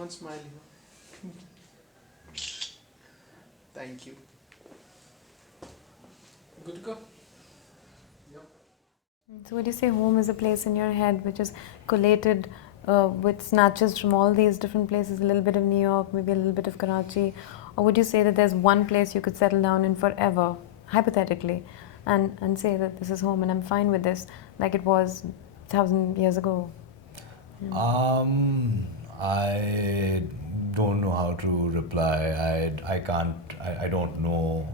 One smile here. Thank you. Good to go? Yep. So would you say home is a place in your head which is collated with snatches from all these different places, a little bit of New York, maybe a little bit of Karachi? Or would you say that there's one place you could settle down in forever, hypothetically, and say that this is home and I'm fine with this, like it was 1,000 years ago? I don't know how to reply. I can't. I don't know.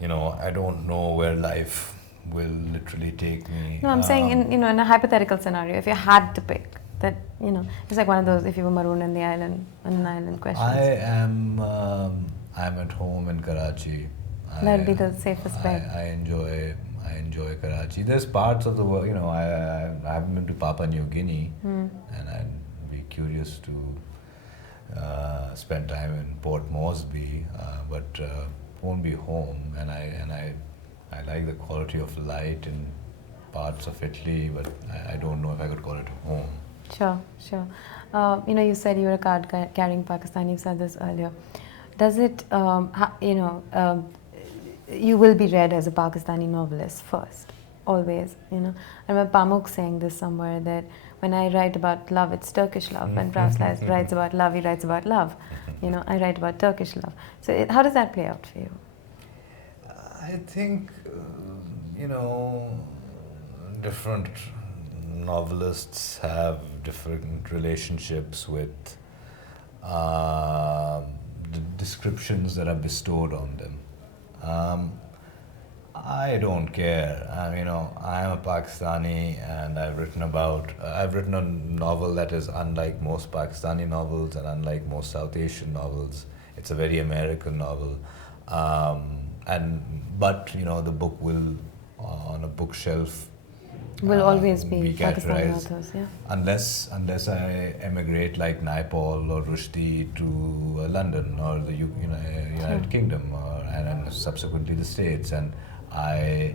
I don't know where life will literally take me. No, I'm saying in a hypothetical scenario, if you had to pick, that it's like one of those if you were marooned on an island questions. I'm at home in Karachi. That'd be the safest bet. I enjoy Karachi. There's parts of the world, I haven't been to Papua New Guinea, and I'd be curious to spend time in Port Moresby, but won't be home. And I like the quality of light in parts of Italy, but I don't know if I could call it home. Sure. You said you were a card-carrying Pakistani. You said this earlier. Does it, you will be read as a Pakistani novelist first, always, I remember Pamuk saying this somewhere, that when I write about love, it's Turkish love. When Prowse writes about love, he writes about love. I write about Turkish love. So how does that play out for you? I think, different novelists have different relationships with the descriptions that are bestowed on them. I don't care. I am a Pakistani, and I've written a novel that is unlike most Pakistani novels and unlike most South Asian novels. It's a very American novel. But the book will, on a bookshelf, Will always be Pakistani categorized. authors, yeah. Unless I emigrate like Naipaul or Rushdie to London or the United Kingdom and subsequently the States, and I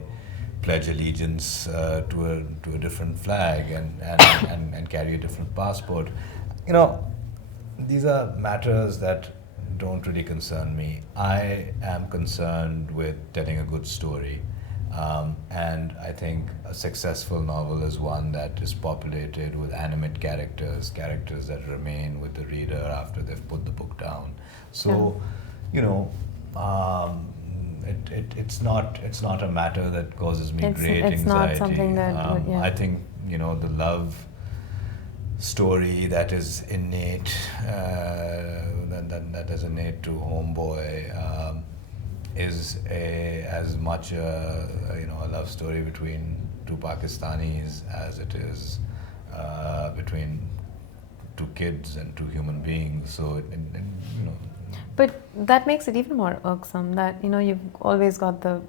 pledge allegiance to a different flag and carry a different passport. These are matters that don't really concern me. I am concerned with telling a good story. And I think a successful novel is one that is populated with animate characters that remain with the reader after they've put the book down. So, it's not a matter that causes me great anxiety. It's not something that I think the love story that is innate, that is innate to Homeboy. Is as much a love story between two Pakistanis as it is between two kids and two human beings. So But that makes it even more irksome that you've always got the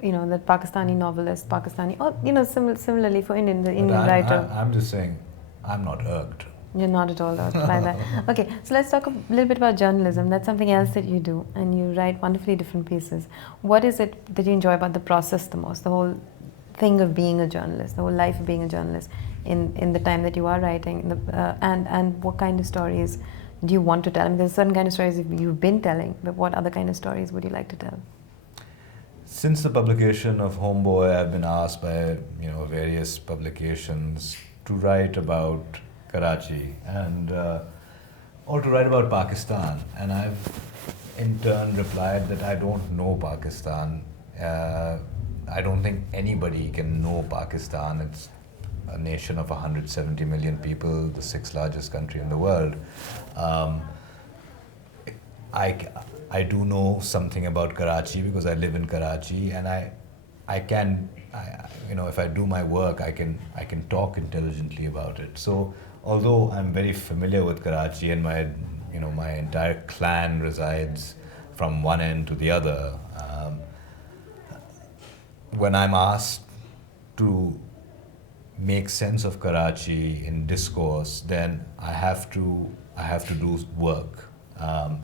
the Pakistani novelist, or similarly for Indian, the Indian writer. I'm just saying, I'm not irked. You're not at all irked by that. Okay, so let's talk a little bit about journalism. That's something else that you do, and you write wonderfully different pieces. What is it that you enjoy about the process the most? The whole thing of being a journalist, the whole life of being a journalist in the time that you are writing, and what kind of stories do you want to tell? There's certain kind of stories you've been telling, but what other kind of stories would you like to tell? Since the publication of Homeboy, I've been asked by various publications to write about Karachi and or to write about Pakistan, and I've in turn replied that I don't know Pakistan. I don't think anybody can know Pakistan. It's a nation of 170 million people, the sixth largest country in the world. I do know something about Karachi because I live in Karachi, and I can if I do my work, I can talk intelligently about it. So although I'm very familiar with Karachi and my entire clan resides from one end to the other, when I'm asked to make sense of Karachi in discourse, then I have to do work. I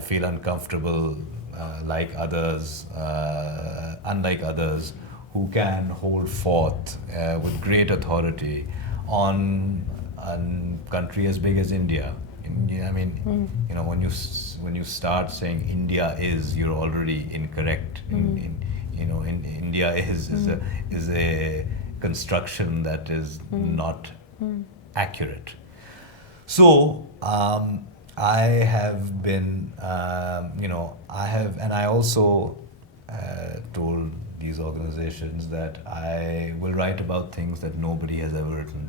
feel uncomfortable, unlike others who can hold forth with great authority on a country as big as India. I mean, you know, when you start saying India is, you're already incorrect. India is a construction that is not accurate. So I have been, I also told these organizations that I will write about things that nobody has ever written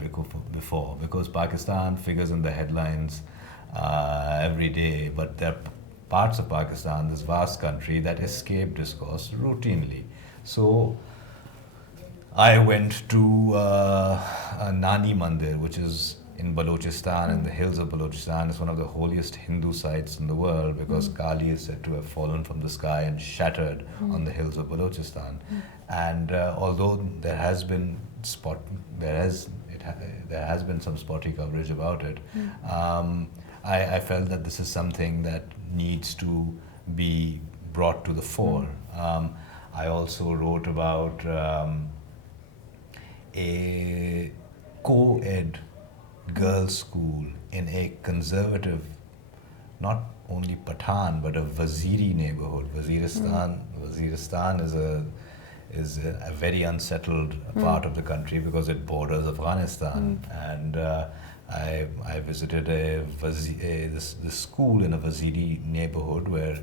before, because Pakistan figures in the headlines every day, but there are parts of Pakistan, this vast country, that escape discourse routinely. So I went to a Nani Mandir, which is in Balochistan, in the hills of Balochistan. It's one of the holiest Hindu sites in the world, because Kali is said to have fallen from the sky and shattered on the hills of Balochistan. And although there has been some spotty coverage about it, I felt that this is something that needs to be brought to the fore. I also wrote about a co-ed girls' school in a conservative, not only Pathan, but a Waziri neighborhood. Waziristan is a very unsettled part of the country because it borders Afghanistan. And I visited this school in a Waziri neighborhood where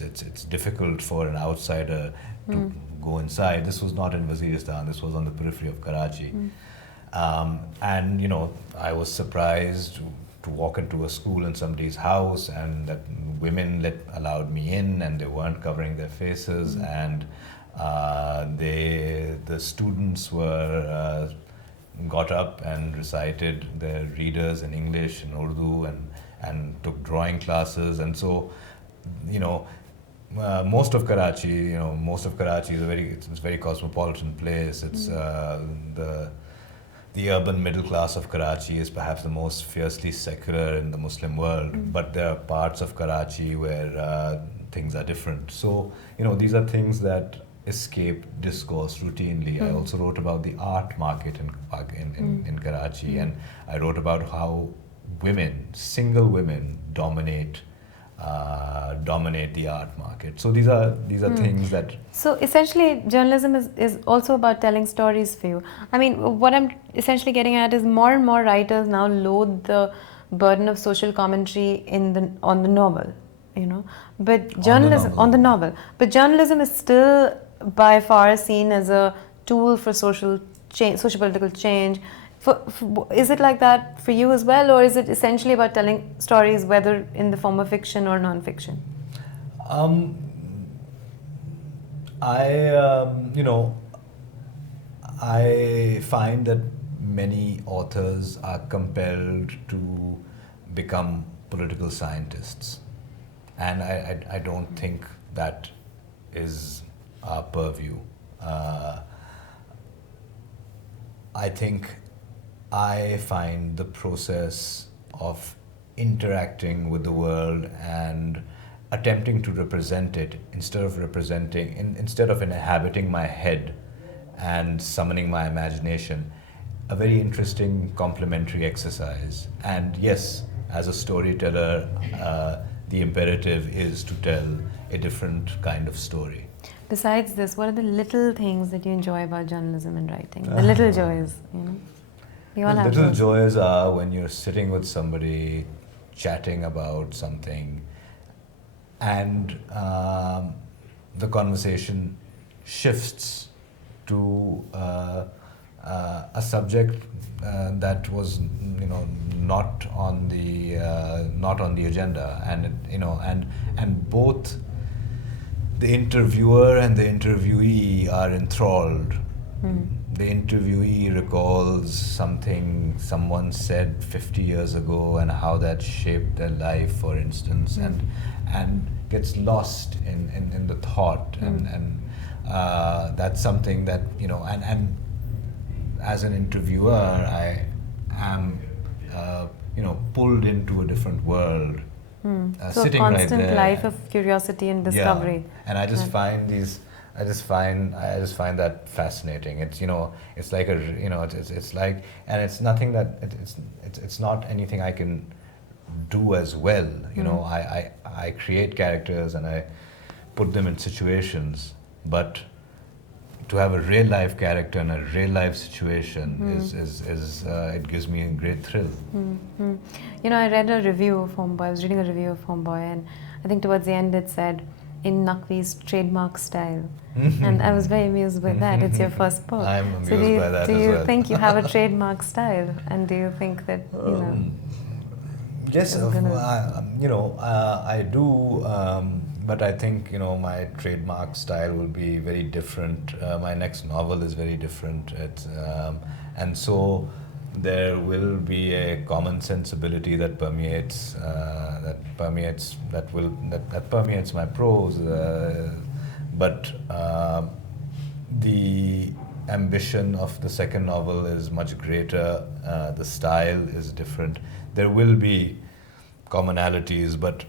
it's difficult for an outsider to go inside. This was not in Waziristan. This was on the periphery of Karachi. And I was surprised to walk into a school in somebody's house, and that women allowed me in, and they weren't covering their faces, and the students were got up and recited their readers in English and Urdu, and took drawing classes. And so most of Karachi is a very cosmopolitan place. It's the urban middle class of Karachi is perhaps the most fiercely secular in the Muslim world, but there are parts of Karachi where things are different. So, these are things that escape discourse routinely. I also wrote about the art market in Karachi, and I wrote about how single women dominate the art market. So these are things that... So essentially journalism is also about telling stories for you. I mean, what I'm essentially getting at is more and more writers now load the burden of social commentary on the novel, but journalism on the novel. But journalism is still by far seen as a tool for social political change. Is it like that for you as well, or is it essentially about telling stories, whether in the form of fiction or non-fiction? I find that many authors are compelled to become political scientists, and I don't think that is our purview. I find the process of interacting with the world and attempting to represent it instead of inhabiting my head and summoning my imagination, a very interesting complementary exercise. And yes, as a storyteller, the imperative is to tell a different kind of story. Besides this, what are the little things that you enjoy about journalism and writing? The little joys, We all have little those. joys are when you're sitting with somebody, chatting about something, and the conversation shifts to a subject that was, not on the agenda, and both the interviewer and the interviewee are enthralled. The interviewee recalls something someone said 50 years ago and how that shaped their life, for instance, and gets lost in the thought, and that's something that, and as an interviewer, I am pulled into a different world. So Sitting a constant right there. life of curiosity and discovery. Yeah. And I just find these I just find that fascinating. It's it's like it's like, and it's nothing that it's not anything I can do as well. I create characters and I put them in situations, but to have a real life character in a real life situation is it gives me a great thrill. I read a review of Homeboy. I was reading a review of Homeboy, and I think towards the end it said, in Naqvi's trademark style. And I was very amused by that. It's your first book. I'm amused so by that as well. Do you think you have a trademark style? And do you think that, Yes, it's gonna- I do, but I think my trademark style will be very different. My next novel is very different. And so there will be a common sensibility that permeates my prose. But the ambition of the second novel is much greater. The style is different. There will be commonalities, but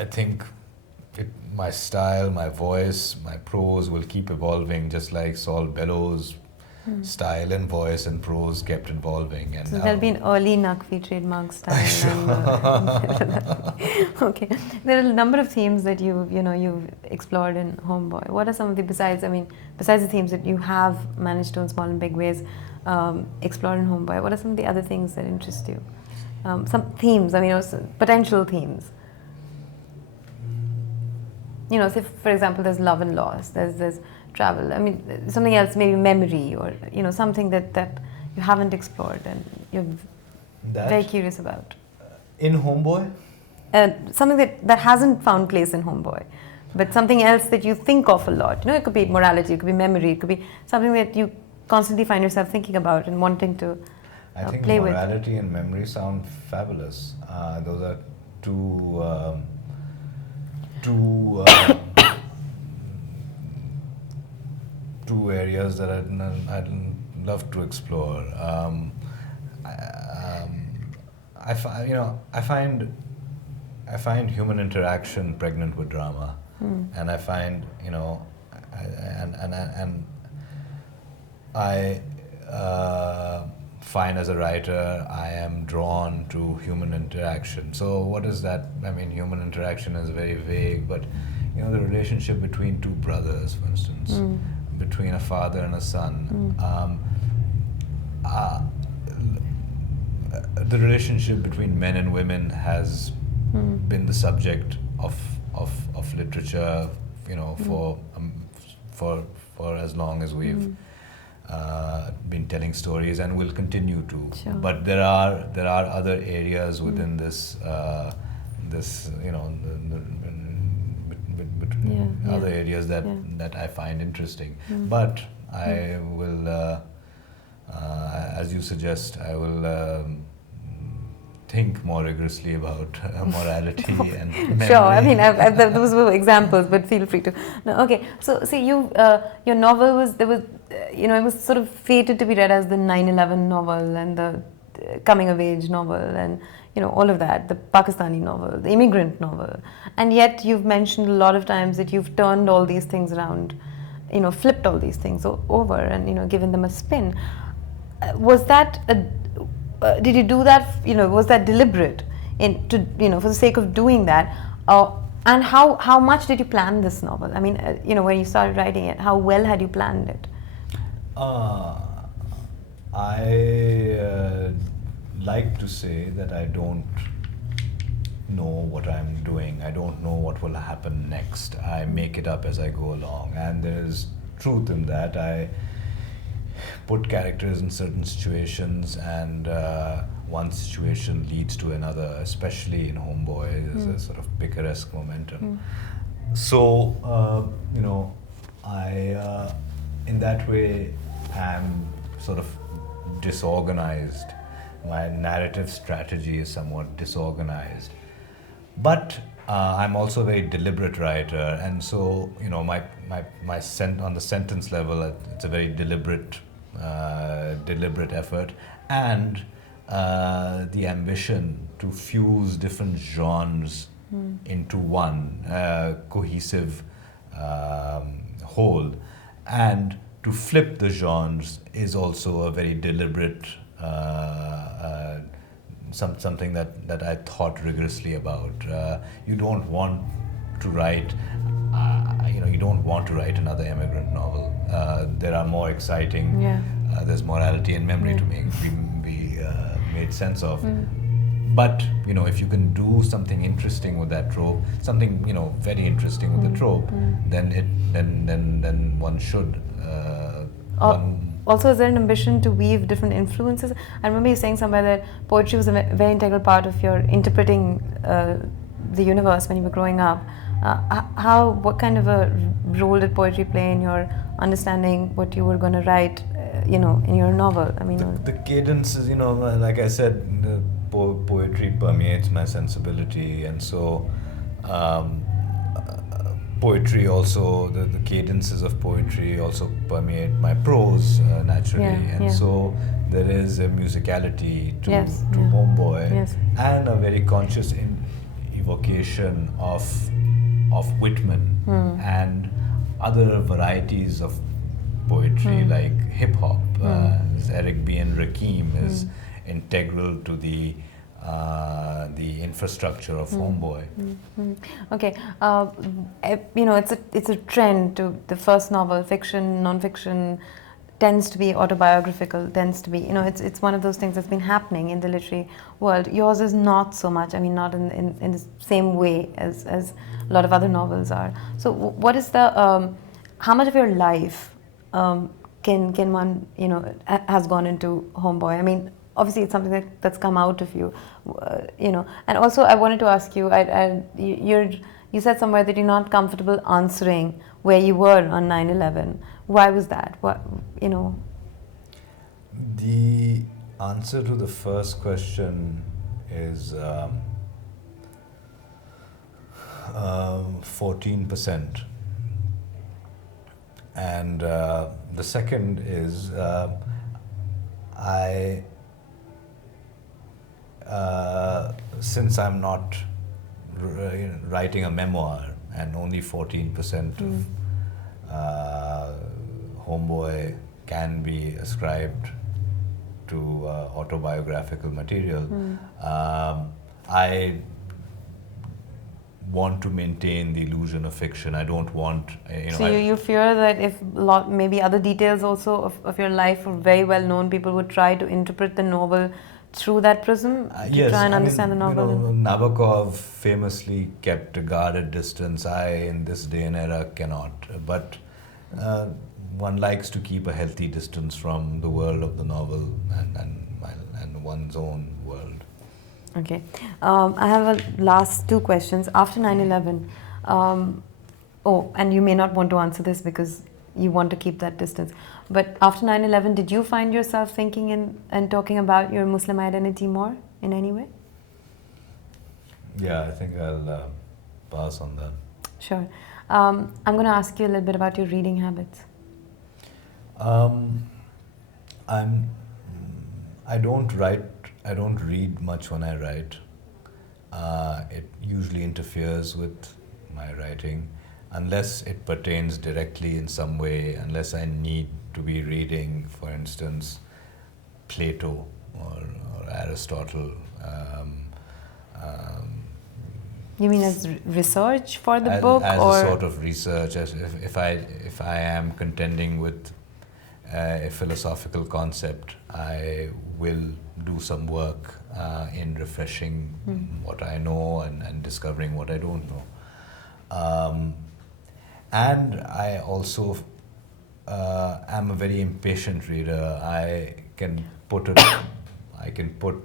I think my style, my voice, my prose will keep evolving, just like Saul Bellow's style and voice and prose kept evolving. And So there'll be an early Naqvi trademark style. Okay. There are a number of themes that you've explored in Homeboy. What are some of the, besides the themes that you have managed to, in small and big ways, explore in Homeboy, what are some of the other things that interest you? Some themes, potential themes. Say for example, there's love and loss, there's travel. Something else, maybe memory, or something that you haven't explored and you're very curious about. In Homeboy? Something that hasn't found place in Homeboy, but something else that you think of a lot. It could be morality, it could be memory, it could be something that you constantly find yourself thinking about and wanting to I think play with. morality and memory sound fabulous. Those are two areas that I'd love to explore. I find human interaction pregnant with drama, and I find I find as a writer I am drawn to human interaction. So what is that? Human interaction is very vague, but the relationship between two brothers, for instance, between a father and a son. The relationship between men and women has been the subject of literature, for as long as we've been telling stories, and will continue to. Sure. But there are other areas within this other areas that I find interesting. But I will, as you suggest, I will think more rigorously about morality and memory. Sure. Those were examples, but feel free to. No, okay. So, see, your novel it was sort of fated to be read as the 9/11 novel and the coming of age novel and all of that, the Pakistani novel, the immigrant novel, and yet you've mentioned a lot of times that you've turned all these things around, flipped all these things over and given them a spin. Was that did you do that? Was that deliberate? For the sake of doing that, and how much did you plan this novel? When you started writing it, how well had you planned it? I like to say that I don't know what I'm doing. I don't know what will happen next. I make it up as I go along, and there's truth in that. I put characters in certain situations, and one situation leads to another, especially in Homeboy. There's a sort of picaresque momentum. So, I, in that way, am sort of disorganized. My narrative strategy is somewhat disorganized. But I'm also a very deliberate writer, and so on the sentence level, it's a very deliberate effort, and the ambition to fuse different genres into one cohesive whole. And to flip the genres is also a very deliberate something that I thought rigorously about. You don't want to write, you don't want to write another immigrant novel. There are more exciting. There's morality and memory to be made sense of. But if you can do something interesting with that trope, something very interesting with the trope, then one should. Also, is there an ambition to weave different influences? I remember you saying somewhere that poetry was a very integral part of your interpreting the universe when you were growing up. What kind of a role did poetry play in your understanding what you were going to write, in your novel? I mean, the cadence is, like I said, poetry permeates my sensibility, and so poetry also, the cadences of poetry also permeate my prose naturally, so there is a musicality to Homeboy, and a very conscious evocation of Whitman and other varieties of poetry like hip hop. Eric B. and Rakim is integral to the infrastructure of Homeboy. Okay, it's a trend to the first novel, fiction, non-fiction, tends to be autobiographical, tends to be, it's one of those things that's been happening in the literary world. Yours is not so much, not in the same way as a lot of other novels are. So what is the, how much of your life can one, has gone into Homeboy? Obviously it's something that's come out of you, and also I wanted to ask you, you said somewhere that you're not comfortable answering where you were on 9/11. Why was that? The answer to the first question is 14%. And the second is since I'm not writing a memoir, and only 14% of Homeboy can be ascribed to autobiographical material, I want to maintain the illusion of fiction. I don't want, So you fear that if maybe other details also of your life were very well known, people would try to interpret the novel through that prism to try and understand the novel? Nabokov famously kept a guarded distance. I, in this day and era, cannot. But one likes to keep a healthy distance from the world of the novel and one's own world. Okay. I have a last two questions. After 9/11, and you may not want to answer this because you want to keep that distance, but after 9/11, did you find yourself thinking and talking about your Muslim identity more in any way? Yeah, I think I'll pass on that. Sure. I'm going to ask you a little bit about your reading habits. I don't read much when I write. It usually interferes with my writing, unless it pertains directly in some way, unless I need to be reading, for instance, Plato or Aristotle. You mean as research for the book? As or a sort of research, as if I am contending with a philosophical concept, I will do some work in refreshing what I know and discovering what I don't know. And I also am a very impatient reader. I can put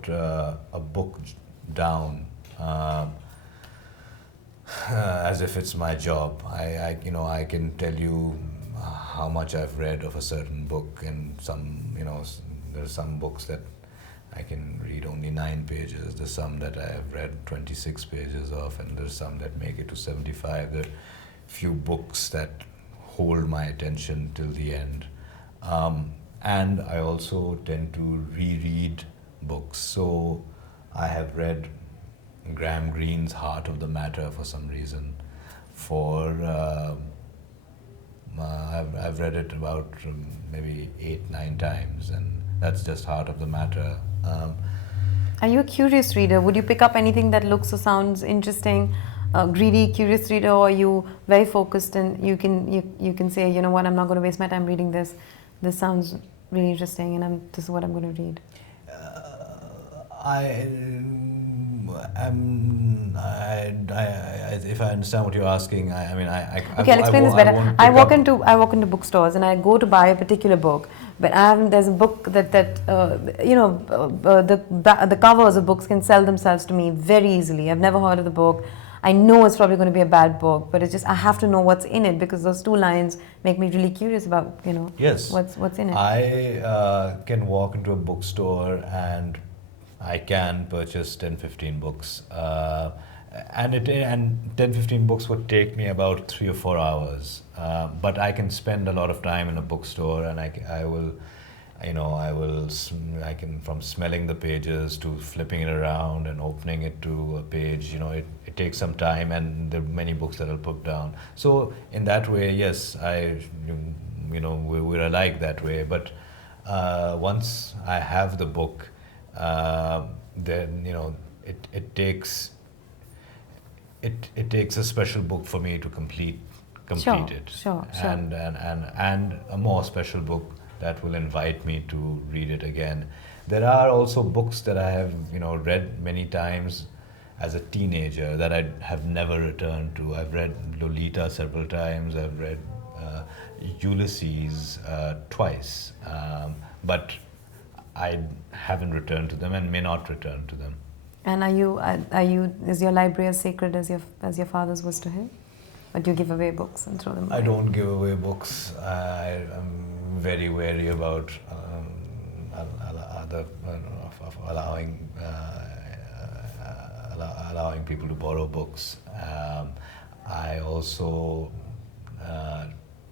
a book down as if it's my job. I can tell you how much I've read of a certain book, and there are some books that I can read only 9 pages. There's some that I have read 26 pages of, and there's some that make it to 75. There are few books that hold my attention till the end. And I also tend to reread books. So I have read Graham Greene's Heart of the Matter for some reason. For I've read it about maybe 8, 9 times, and that's just heart of the matter. Are you a curious reader? Would you pick up anything that looks or sounds interesting? Greedy, curious reader, or are you very focused and you can say, you know what, I'm not going to waste my time reading this. This sounds really interesting, and this is what I'm going to read. If I understand what you're asking, Okay, I'll explain this better. I walk into bookstores and I go to buy a particular book, but there's a book that the covers of books can sell themselves to me very easily. I've never heard of the book. I know it's probably going to be a bad book, but it's just I have to know what's in it, because those 2 lines make me really curious about Yes. what's in it. I can walk into a bookstore and I can purchase 10-15 books, and 10-15 books would take me about 3 or 4 hours. But I can spend a lot of time in a bookstore, and I can, from smelling the pages to flipping it around and opening it to a page. It takes some time, and there are many books that I'll put down. So in that way, yes, we're alike that way. But once I have the book, then it takes a special book for me to complete it. Sure. And a more special book that will invite me to read it again. There are also books that I have read many times as a teenager that I have never returned to. I've read Lolita several times. I've read Ulysses twice, but I haven't returned to them and may not return to them. And is your library as sacred as your father's was to him? Or do you give away books and throw them away? I don't give away books. I'm very wary about allowing people to borrow books. I also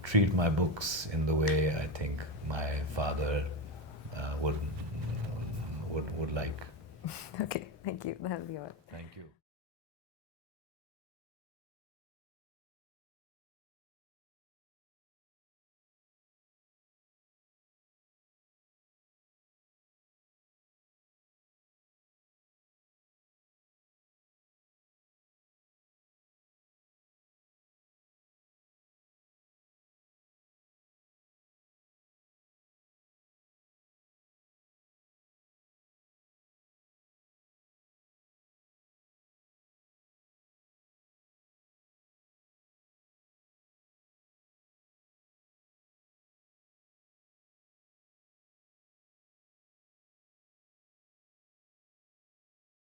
treat my books in the way I think my father would like. Okay, thank you. That'll be all. Thank you.